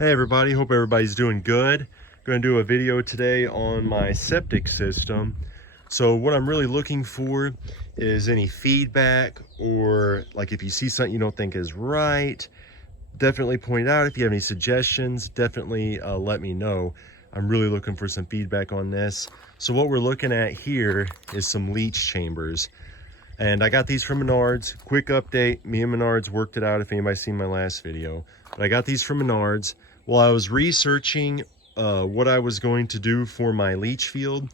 Hey everybody, hope everybody's doing good. Going to do a video today on my septic system. So what I'm really looking for is any feedback, or like if you see something you don't think is right, definitely point it out. If you have any suggestions, definitely let me know. I'm really looking for some feedback on this. So what we're looking at here is some leach chambers. And I got these from Menards. Quick update, me and Menards worked it out if anybody's seen my last video. But I got these from Menards. While I was researching what I was going to do for my leach field,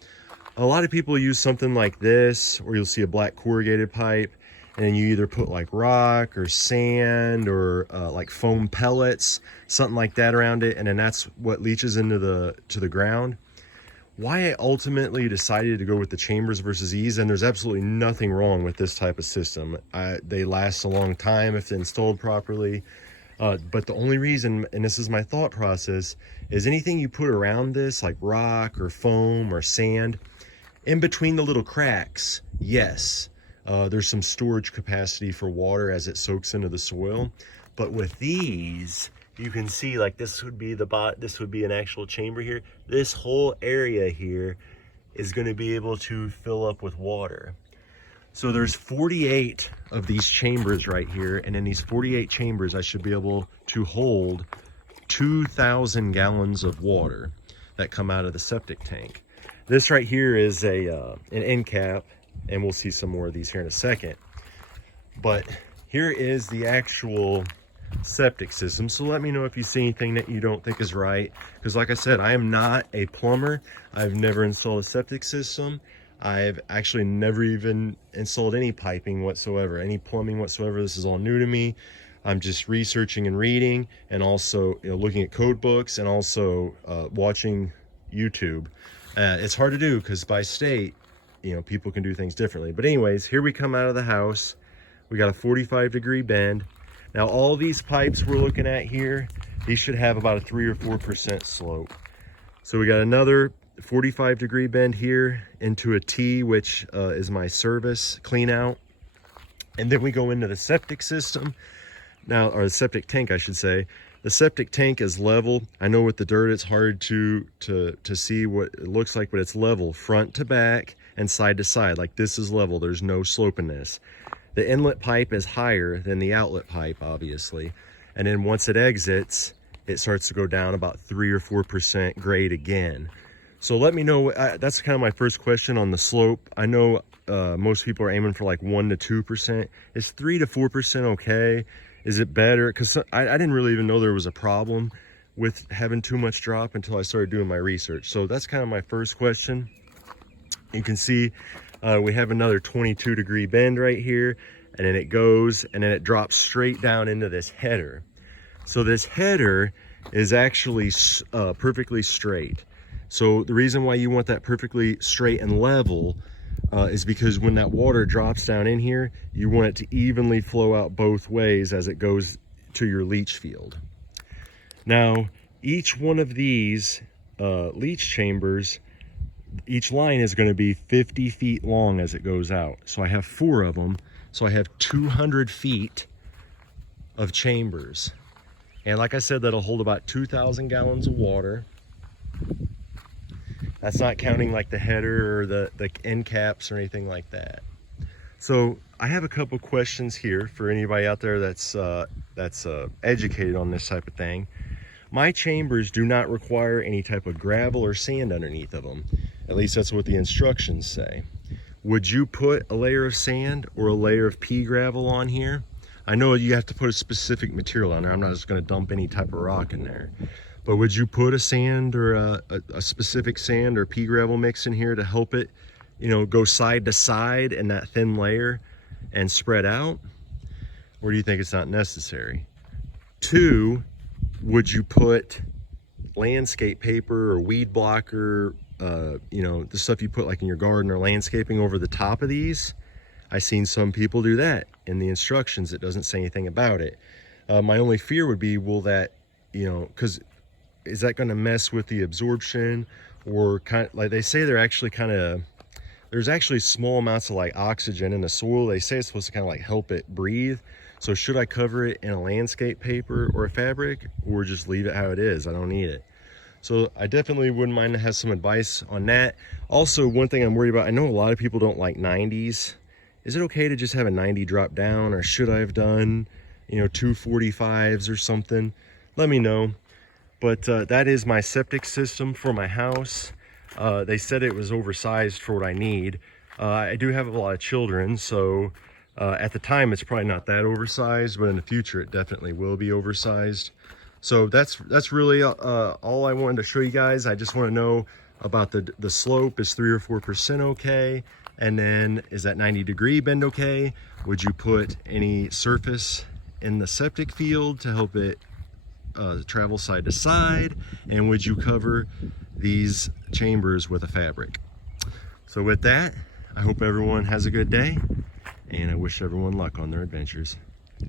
a lot of people use something like this, or you'll see a black corrugated pipe, and you either put like rock or sand or like foam pellets, something like that around it, and then that's what leaches into the ground. Why I ultimately decided to go with the chambers versus these, and there's absolutely nothing wrong with this type of system. They last a long time if installed properly. But the only reason, and this is my thought process, is anything you put around this, like rock or foam or sand, in between the little cracks, yes, there's some storage capacity for water as it soaks into the soil. But with these, you can see like this would be this would be an actual chamber here. This whole area here is going to be able to fill up with water. So there's 48 of these chambers right here, and in these 48 chambers I should be able to hold 2,000 gallons of water that come out of the septic tank. This right here is an end cap, and we'll see some more of these here in a second. But here is the actual septic system. So let me know if you see anything that you don't think is right, because like I said, I am not a plumber. I've never installed a septic system. I've actually never even installed any piping whatsoever, any plumbing whatsoever. This is all new to me. I'm just researching and reading, and also looking at code books, and also watching YouTube. It's hard to do because by state, people can do things differently. But anyways, here we come out of the house. We got a 45-degree bend. Now all these pipes we're looking at here, these should have about a 3 or 4% slope. So we got another 45-degree bend here into a T, which is my service clean out. And then we go into the septic system now, or the septic tank I should say. The septic tank is level. I know with the dirt it's hard to see what it looks like, but it's level front to back and side to side. Like this is level, there's no slope in this. The inlet pipe is higher than the outlet pipe, obviously, and then once it exits, it starts to go down about 3 or 4% grade again. So let me know, that's kind of my first question on the slope. I know most people are aiming for like 1 to 2%. Is 3 to 4% okay? Is it better? Because I didn't really even know there was a problem with having too much drop until I started doing my research. So that's kind of my first question. You can see we have another 22-degree bend right here, and then it goes, and then it drops straight down into this header. So this header is actually perfectly straight. So the reason why you want that perfectly straight and level is because when that water drops down in here, you want it to evenly flow out both ways as it goes to your leach field. Now, each one of these leach chambers, each line is going to be 50 feet long as it goes out. So I have 4 of them. So I have 200 feet of chambers. And like I said, that'll hold about 2,000 gallons of water. That's not counting like the header or the end caps or anything like that. So I have a couple questions here for anybody out there that's educated on this type of thing. My chambers do not require any type of gravel or sand underneath of them. At least that's what the instructions say. Would you put a layer of sand or a layer of pea gravel on here? I know you have to put a specific material on there. I'm not just going to dump any type of rock in there. But would you put a sand or a specific sand or pea gravel mix in here to help it, go side to side in that thin layer and spread out? Or do you think it's not necessary? 2, would you put landscape paper or weed blocker, the stuff you put like in your garden or landscaping over the top of these? I've seen some people do that. In the instructions, it doesn't say anything about it. My only fear would be, will that, because is that going to mess with the absorption? Or kind of, like they say, they're actually there's actually small amounts of like oxygen in the soil. They say it's supposed to kind of like help it breathe. So should I cover it in a landscape paper or a fabric, or just leave it how it is? I don't need it. So I definitely wouldn't mind to have some advice on that. Also, one thing I'm worried about, I know a lot of people don't like 90s. Is it okay to just have a 90 drop down, or should I have done, you know, 245s or something? Let me know. But that is my septic system for my house. They said it was oversized for what I need. I do have a lot of children, so at the time it's probably not that oversized, but in the future it definitely will be oversized. So that's really all I wanted to show you guys. I just want to know about the slope. Is 3 or 4% okay? And then is that 90-degree bend okay? Would you put any surface in the septic field to help it travel side to side? And would you cover these chambers with a fabric? So with that, I hope everyone has a good day, and I wish everyone luck on their adventures.